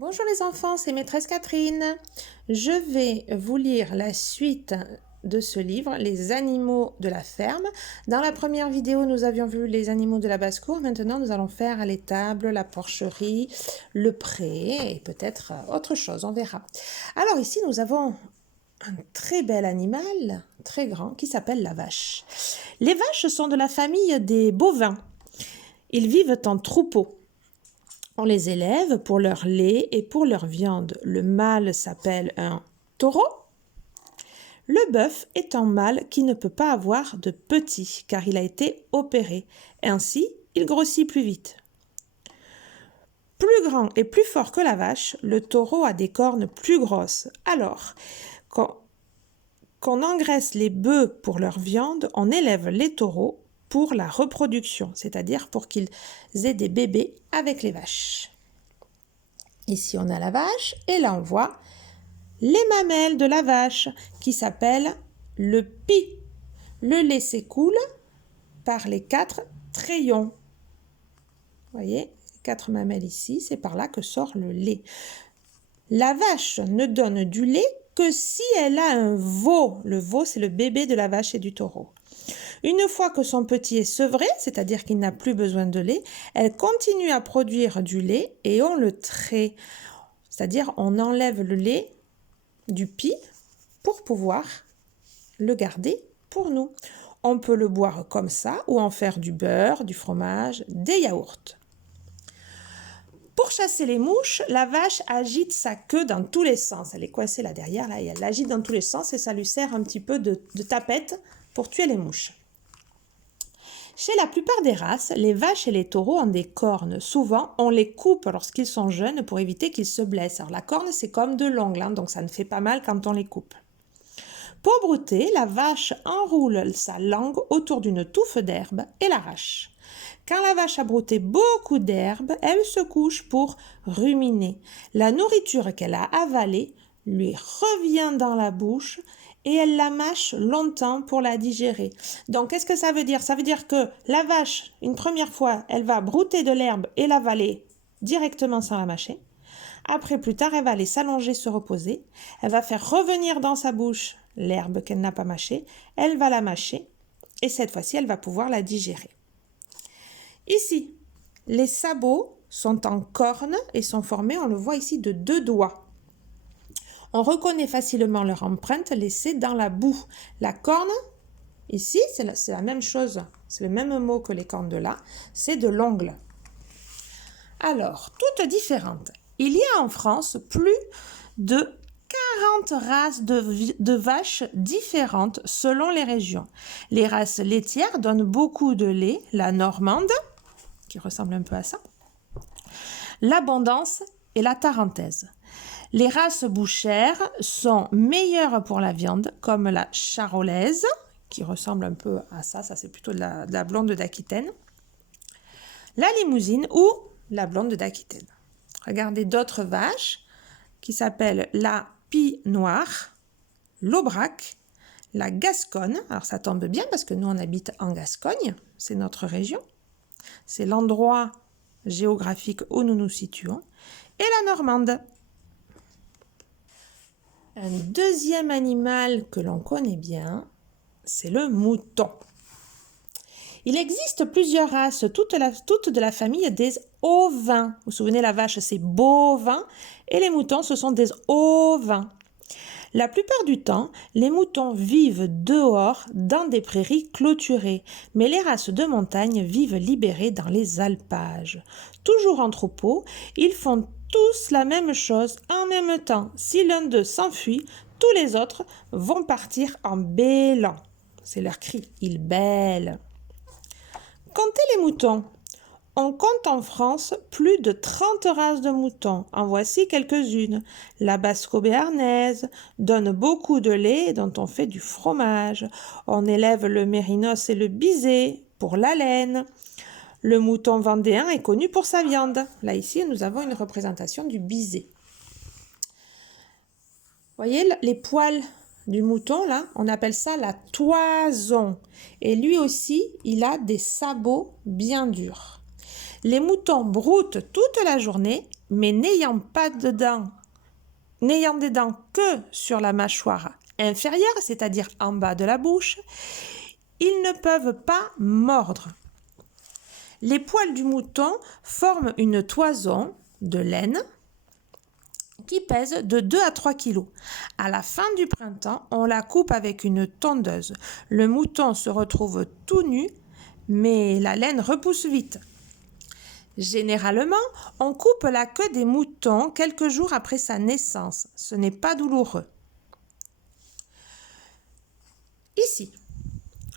Bonjour les enfants, c'est maîtresse Catherine. Je vais vous lire la suite de ce livre, Les animaux de la ferme. Dans la première vidéo, nous avions vu les animaux de la basse-cour. Maintenant, nous allons faire l'étable, la porcherie, le pré et peut-être autre chose, on verra. Alors ici, nous avons un très bel animal, très grand, qui s'appelle la vache. Les vaches sont de la famille des bovins. Ils vivent en troupeau. On les élève pour leur lait et pour leur viande. Le mâle s'appelle un taureau. Le bœuf est un mâle qui ne peut pas avoir de petits car il a été opéré. Ainsi, il grossit plus vite. Plus grand et plus fort que la vache, le taureau a des cornes plus grosses. Alors, quand on engraisse les bœufs pour leur viande, on élève les taureaux pour la reproduction, c'est-à-dire pour qu'ils aient des bébés avec les vaches. Ici, on a la vache et là, on voit les mamelles de la vache qui s'appellent le pis. Le lait s'écoule par les 4 trayons. Vous voyez, 4 mamelles ici, c'est par là que sort le lait. La vache ne donne du lait que si elle a un veau. Le veau, c'est le bébé de la vache et du taureau. Une fois que son petit est sevré, c'est-à-dire qu'il n'a plus besoin de lait, elle continue à produire du lait et on le traite. C'est-à-dire on enlève le lait du pis pour pouvoir le garder pour nous. On peut le boire comme ça ou en faire du beurre, du fromage, des yaourts. Pour chasser les mouches, la vache agite sa queue dans tous les sens. Elle est coincée là derrière, là, et elle agite dans tous les sens et ça lui sert un petit peu de tapette pour tuer les mouches. Chez la plupart des races, les vaches et les taureaux ont des cornes. Souvent, on les coupe lorsqu'ils sont jeunes pour éviter qu'ils se blessent. Alors la corne, c'est comme de l'ongle, hein, donc ça ne fait pas mal quand on les coupe. Pour brouter, la vache enroule sa langue autour d'une touffe d'herbe et l'arrache. Quand la vache a brouté beaucoup d'herbe, elle se couche pour ruminer. La nourriture qu'elle a avalée lui revient dans la bouche et elle la mâche longtemps pour la digérer. Donc, qu'est-ce que ça veut dire? Ça veut dire que la vache, une première fois, elle va brouter de l'herbe et l'avaler directement sans la mâcher. Après, plus tard, elle va aller s'allonger, se reposer. Elle va faire revenir dans sa bouche l'herbe qu'elle n'a pas mâchée. Elle va la mâcher et cette fois-ci, elle va pouvoir la digérer. Ici, les sabots sont en cornes et sont formés, on le voit ici, de 2 doigts. On reconnaît facilement leur empreinte laissée dans la boue. La corne, ici, c'est la même chose, c'est le même mot que les cornes de là, c'est de l'ongle. Alors, toutes différentes. Il y a en France plus de 40 races de vaches différentes selon les régions. Les races laitières donnent beaucoup de lait, la normande, qui ressemble un peu à ça, l'abondance et la tarentaise. Les races bouchères sont meilleures pour la viande, comme la charolaise, qui ressemble un peu à ça, ça c'est plutôt de la blonde d'Aquitaine, la limousine ou la blonde d'Aquitaine. Regardez d'autres vaches qui s'appellent la pie noire, l'aubrac, la gasconne. Alors ça tombe bien parce que nous on habite en Gascogne, c'est notre région, c'est l'endroit géographique où nous nous situons, et la normande. Un deuxième animal que l'on connaît bien, c'est le mouton. Il existe plusieurs races, toutes de la famille des ovins. Vous vous souvenez, la vache, c'est bovin, et les moutons, ce sont des ovins. La plupart du temps, les moutons vivent dehors dans des prairies clôturées, mais les races de montagne vivent libérées dans les alpages. Toujours en troupeau, ils font tous la même chose en même temps. Si l'un d'eux s'enfuit, tous les autres vont partir en bêlant. C'est leur cri, ils bêlent. Comptez les moutons. On compte en France plus de 30 races de moutons. En voici quelques-unes. La basco-béarnaise donne beaucoup de lait dont on fait du fromage. On élève le mérinos et le bisé pour la laine. Le mouton vendéen est connu pour sa viande. Là, ici, nous avons une représentation du bisé. Vous voyez les poils du mouton, là, on appelle ça la toison. Et lui aussi, il a des sabots bien durs. Les moutons broutent toute la journée, mais n'ayant pas de dents, n'ayant des dents que sur la mâchoire inférieure, c'est-à-dire en bas de la bouche, ils ne peuvent pas mordre. Les poils du mouton forment une toison de laine qui pèse de 2 à 3 kg. À la fin du printemps, on la coupe avec une tondeuse. Le mouton se retrouve tout nu, mais la laine repousse vite. Généralement, on coupe la queue des moutons quelques jours après sa naissance. Ce n'est pas douloureux. Ici,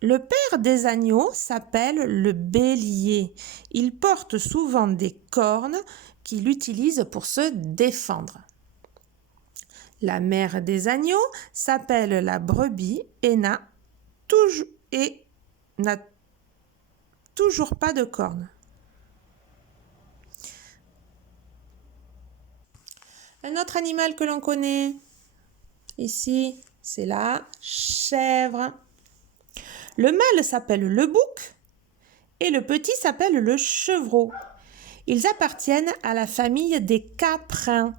le père des agneaux s'appelle le bélier. Il porte souvent des cornes qu'il utilise pour se défendre. La mère des agneaux s'appelle la brebis et n'a toujours pas de cornes. Un autre animal que l'on connaît ici, c'est la chèvre. Le mâle s'appelle le bouc et le petit s'appelle le chevreau. Ils appartiennent à la famille des caprins.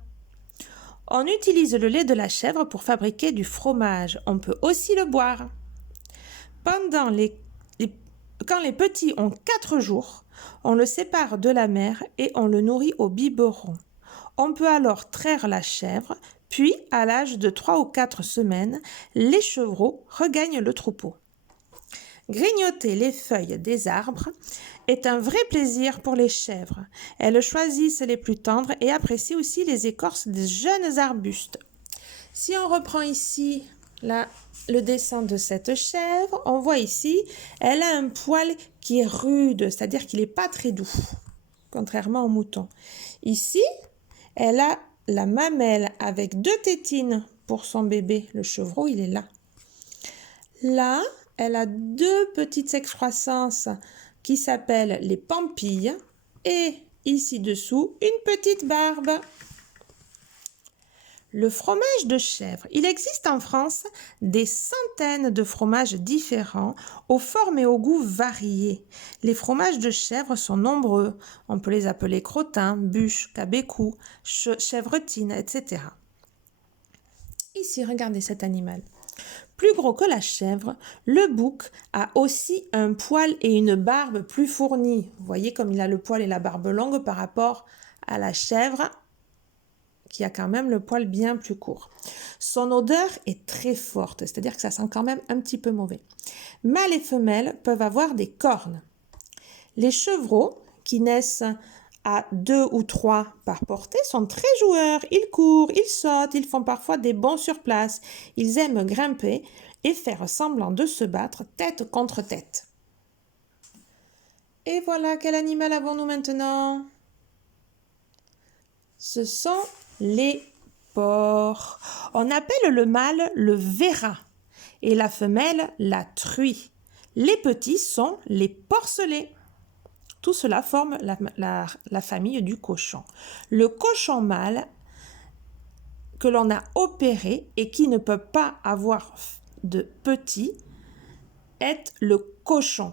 On utilise le lait de la chèvre pour fabriquer du fromage. On peut aussi le boire. Quand les petits ont 4 jours, on le sépare de la mère et on le nourrit au biberon. On peut alors traire la chèvre, puis à l'âge de 3 ou 4 semaines, les chevreaux regagnent le troupeau. Grignoter les feuilles des arbres est un vrai plaisir pour les chèvres. Elles choisissent les plus tendres et apprécient aussi les écorces des jeunes arbustes. Si on reprend ici le dessin de cette chèvre, on voit ici, elle a un poil qui est rude, c'est-à-dire qu'il n'est pas très doux, contrairement au mouton. Ici, elle a la mamelle avec 2 tétines pour son bébé. Le chevreau, il est là. Là, elle a 2 petites excroissances qui s'appellent les pampilles et ici dessous, une petite barbe. Le fromage de chèvre. Il existe en France des centaines de fromages différents, aux formes et aux goûts variés. Les fromages de chèvre sont nombreux. On peut les appeler crottins, bûches, cabécous, chèvretines, etc. Ici, regardez cet animal. Plus gros que la chèvre, le bouc a aussi un poil et une barbe plus fournis. Vous voyez comme il a le poil et la barbe longue par rapport à la chèvre, qui a quand même le poil bien plus court. Son odeur est très forte, c'est-à-dire que ça sent quand même un petit peu mauvais. Mâles et femelles peuvent avoir des cornes. Les chevreaux, qui naissent à 2 ou 3 par portée, sont très joueurs. Ils courent, ils sautent, ils font parfois des bonds sur place. Ils aiment grimper et faire semblant de se battre tête contre tête. Et voilà, quel animal avons-nous maintenant? Ce sont les porcs. On appelle le mâle le verrat et la femelle la truie. Les petits sont les porcelets. Tout cela forme la famille du cochon. Le cochon mâle que l'on a opéré et qui ne peut pas avoir de petits est le cochon.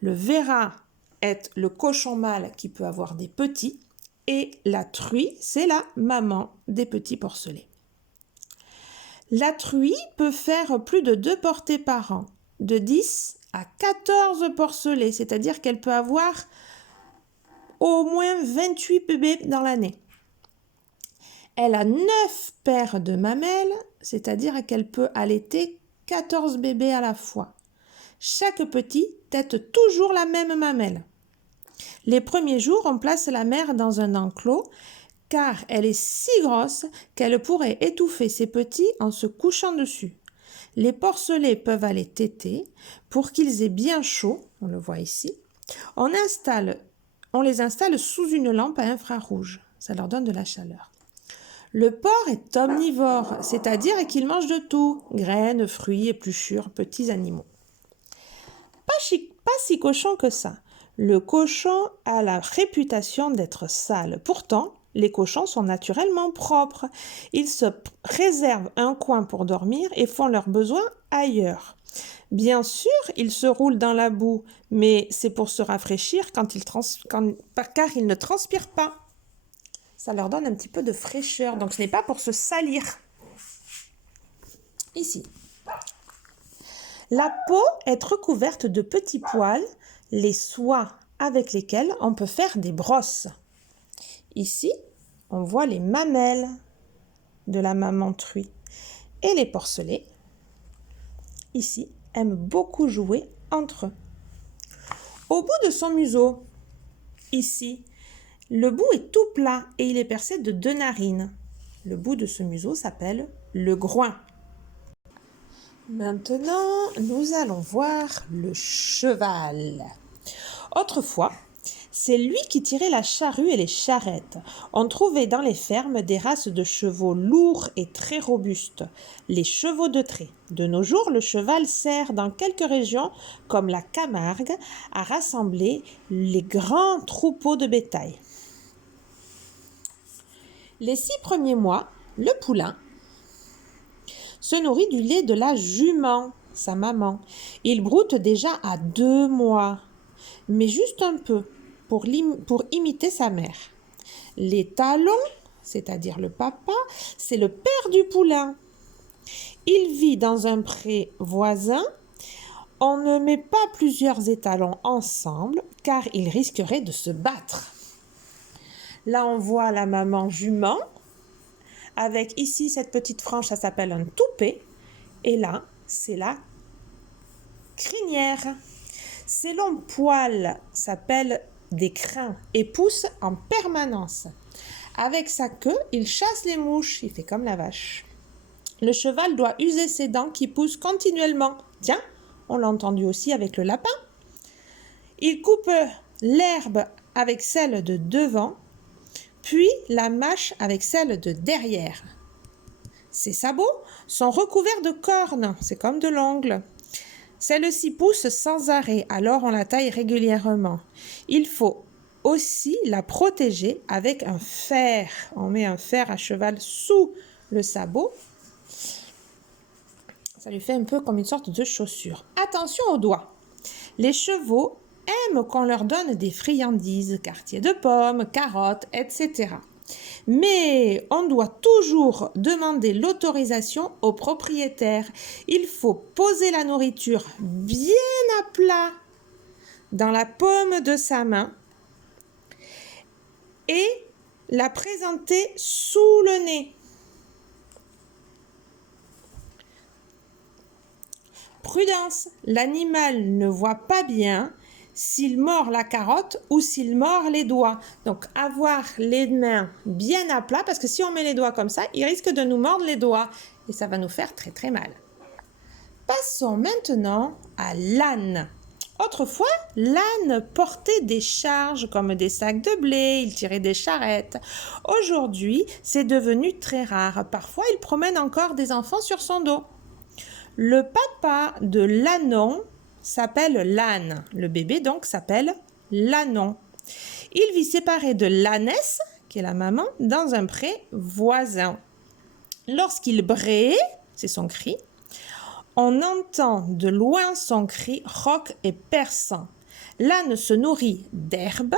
Le verrat est le cochon mâle qui peut avoir des petits. Et la truie, c'est la maman des petits porcelets. La truie peut faire plus de 2 portées par an, de 10 à 14 porcelets, c'est-à-dire qu'elle peut avoir au moins 28 bébés dans l'année. Elle a 9 paires de mamelles, c'est-à-dire qu'elle peut allaiter 14 bébés à la fois. Chaque petit tète toujours la même mamelle. Les premiers jours, on place la mère dans un enclos car elle est si grosse qu'elle pourrait étouffer ses petits en se couchant dessus. Les porcelets peuvent aller téter pour qu'ils aient bien chaud, on le voit ici. On les installe sous une lampe à infrarouge, ça leur donne de la chaleur. Le porc est omnivore, c'est-à-dire qu'il mange de tout, graines, fruits, épluchures, petits animaux. Pas si cochon que ça. Le cochon a la réputation d'être sale. Pourtant, les cochons sont naturellement propres. Ils se réservent un coin pour dormir et font leurs besoins ailleurs. Bien sûr, ils se roulent dans la boue, mais c'est pour se rafraîchir car ils ne transpirent pas. Ça leur donne un petit peu de fraîcheur. Donc, ce n'est pas pour se salir. Ici. La peau est recouverte de petits poils, les soies avec lesquels on peut faire des brosses. Ici, on voit les mamelles de la maman truie. Et les porcelets, ici, aiment beaucoup jouer entre eux. Au bout de son museau, ici, le bout est tout plat et il est percé de 2 narines. Le bout de ce museau s'appelle le groin. Maintenant, nous allons voir le cheval. Autrefois, c'est lui qui tirait la charrue et les charrettes. On trouvait dans les fermes des races de chevaux lourds et très robustes, les chevaux de trait. De nos jours, le cheval sert dans quelques régions, comme la Camargue, à rassembler les grands troupeaux de bétail. Les 6 premiers mois, le poulain se nourrit du lait de la jument, sa maman. Il broute déjà à 2 mois, mais juste un peu, pour imiter sa mère. Les talons, c'est-à-dire le papa, c'est le père du poulain. Il vit dans un pré voisin. On ne met pas plusieurs étalons ensemble, car ils risqueraient de se battre. Là, on voit la maman jument, avec ici cette petite frange, ça s'appelle un toupet. Et là, c'est la crinière. Ces longs poils s'appellent des crins et poussent en permanence. Avec sa queue, il chasse les mouches, il fait comme la vache. Le cheval doit user ses dents qui poussent continuellement. Tiens, on l'a entendu aussi avec le lapin. Il coupe l'herbe avec celle de devant, puis la mâche avec celle de derrière. Ses sabots sont recouverts de cornes, c'est comme de l'ongle. Celle-ci pousse sans arrêt, alors on la taille régulièrement. Il faut aussi la protéger avec un fer. On met un fer à cheval sous le sabot. Ça lui fait un peu comme une sorte de chaussure. Attention aux doigts. Les chevaux aiment qu'on leur donne des friandises, quartiers de pommes, carottes, etc. Mais on doit toujours demander l'autorisation au propriétaire. Il faut poser la nourriture bien à plat dans la paume de sa main et la présenter sous le nez. Prudence, l'animal ne voit pas bien s'il mord la carotte ou s'il mord les doigts. Donc, avoir les mains bien à plat, parce que si on met les doigts comme ça, il risque de nous mordre les doigts et ça va nous faire très très mal. Passons maintenant à l'âne. Autrefois, l'âne portait des charges comme des sacs de blé, il tirait des charrettes. Aujourd'hui, c'est devenu très rare. Parfois, il promène encore des enfants sur son dos. Le papa de l'ânon s'appelle l'âne. Le bébé donc s'appelle l'ânon. Il vit séparé de l'ânesse, qui est la maman, dans un pré voisin. Lorsqu'il braie, c'est son cri, on entend de loin son cri rauque et perçant. L'âne se nourrit d'herbes,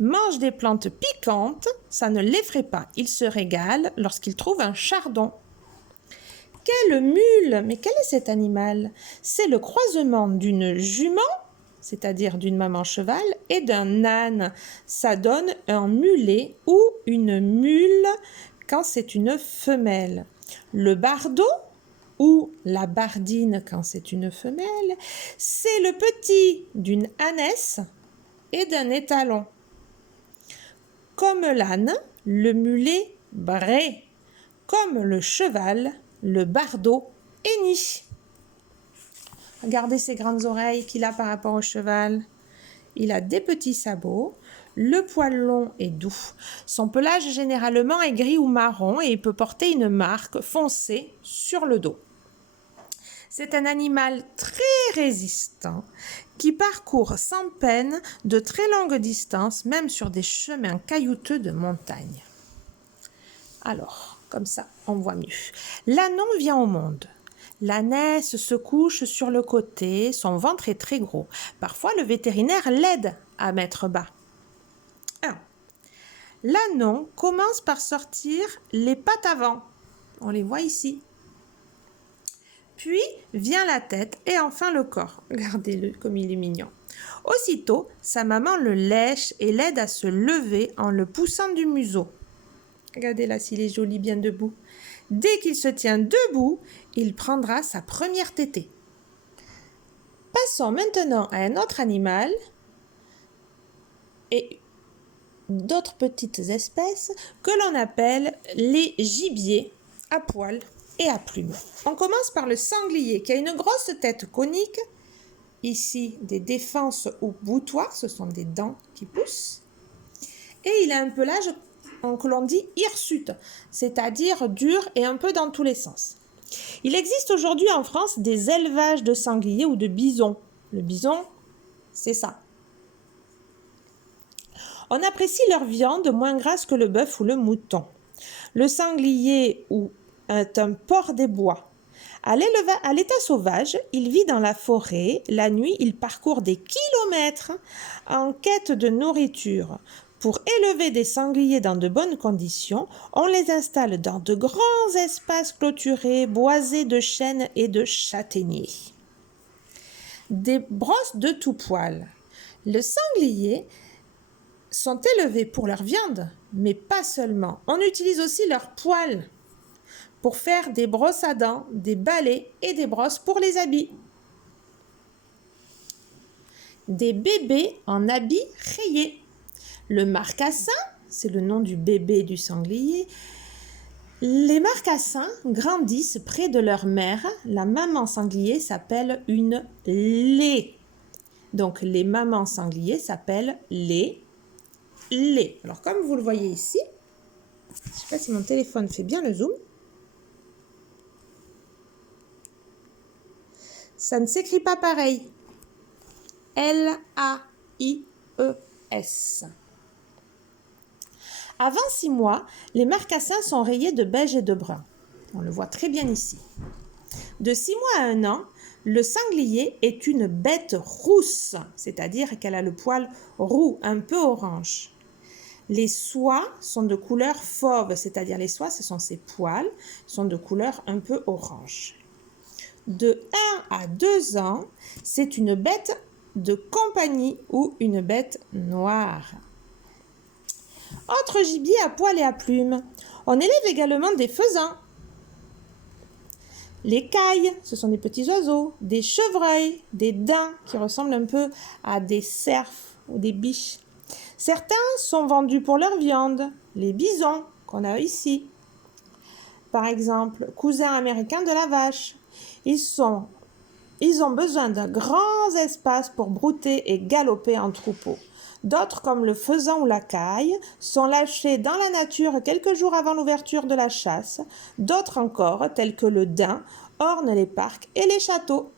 mange des plantes piquantes, ça ne l'effraie pas. Il se régale lorsqu'il trouve un chardon. Quelle mule! Mais quel est cet animal? C'est le croisement d'une jument, c'est-à-dire d'une maman cheval, et d'un âne. Ça donne un mulet ou une mule quand c'est une femelle. Le bardeau ou la bardine quand c'est une femelle, c'est le petit d'une ânesse et d'un étalon. Comme l'âne, le mulet braie. Comme le cheval, le bardeau hennit. Regardez ses grandes oreilles qu'il a par rapport au cheval. Il a des petits sabots, le poil long et doux. Son pelage généralement est gris ou marron et il peut porter une marque foncée sur le dos. C'est un animal très résistant qui parcourt sans peine de très longues distances, même sur des chemins caillouteux de montagne. Alors, comme ça, on voit mieux. L'ânon vient au monde. L'ânesse se couche sur le côté, son ventre est très gros. Parfois, le vétérinaire l'aide à mettre bas. 1. L'ânon commence par sortir les pattes avant. On les voit ici. Puis vient la tête et enfin le corps. Regardez-le comme il est mignon. Aussitôt, sa maman le lèche et l'aide à se lever en le poussant du museau. Regardez là s'il est joli bien debout. Dès qu'il se tient debout, il prendra sa première tétée. Passons maintenant à un autre animal et d'autres petites espèces que l'on appelle les gibiers à poils et à plumes. On commence par le sanglier qui a une grosse tête conique. Ici, des défenses ou boutoirs, ce sont des dents qui poussent. Et il a un pelage que l'on dit hirsute, c'est-à-dire dur et un peu dans tous les sens. Il existe aujourd'hui en France des élevages de sangliers ou de bisons. Le bison, c'est ça. On apprécie leur viande moins grasse que le bœuf ou le mouton. Le sanglier est un porc des bois. À l'état sauvage, il vit dans la forêt. La nuit, il parcourt des kilomètres en quête de nourriture. Pour élever des sangliers dans de bonnes conditions, on les installe dans de grands espaces clôturés, boisés de chênes et de châtaigniers. Des brosses de tout poil. Le sanglier sont élevés pour leur viande, mais pas seulement. On utilise aussi leurs poils pour faire des brosses à dents, des balais et des brosses pour les habits. Des bébés en habits rayés. Le marcassin, c'est le nom du bébé du sanglier. Les marcassins grandissent près de leur mère. La maman sanglier s'appelle une lait. Donc les mamans sangliers s'appellent les laits. Alors comme vous le voyez ici, je ne sais pas si mon téléphone fait bien le zoom. Ça ne s'écrit pas pareil. L-A-I-E-S. Avant 6 mois, les marcassins sont rayés de beige et de brun. On le voit très bien ici. De 6 mois à 1 an, le sanglier est une bête rousse, c'est-à-dire qu'elle a le poil roux, un peu orange. Les soies sont de couleur fauve, c'est-à-dire les soies, ce sont ses poils, sont de couleur un peu orange. De 1 à 2 ans, c'est une bête de compagnie ou une bête noire. Autre gibier à poils et à plumes. On élève également des faisans. Les cailles, ce sont des petits oiseaux, des chevreuils, des daims qui ressemblent un peu à des cerfs ou des biches. Certains sont vendus pour leur viande, les bisons qu'on a ici. Par exemple, cousins américains de la vache. Ils ont besoin d'un grand espace pour brouter et galoper en troupeau. D'autres, comme le faisan ou la caille, sont lâchés dans la nature quelques jours avant l'ouverture de la chasse. D'autres encore, tels que le daim, ornent les parcs et les châteaux.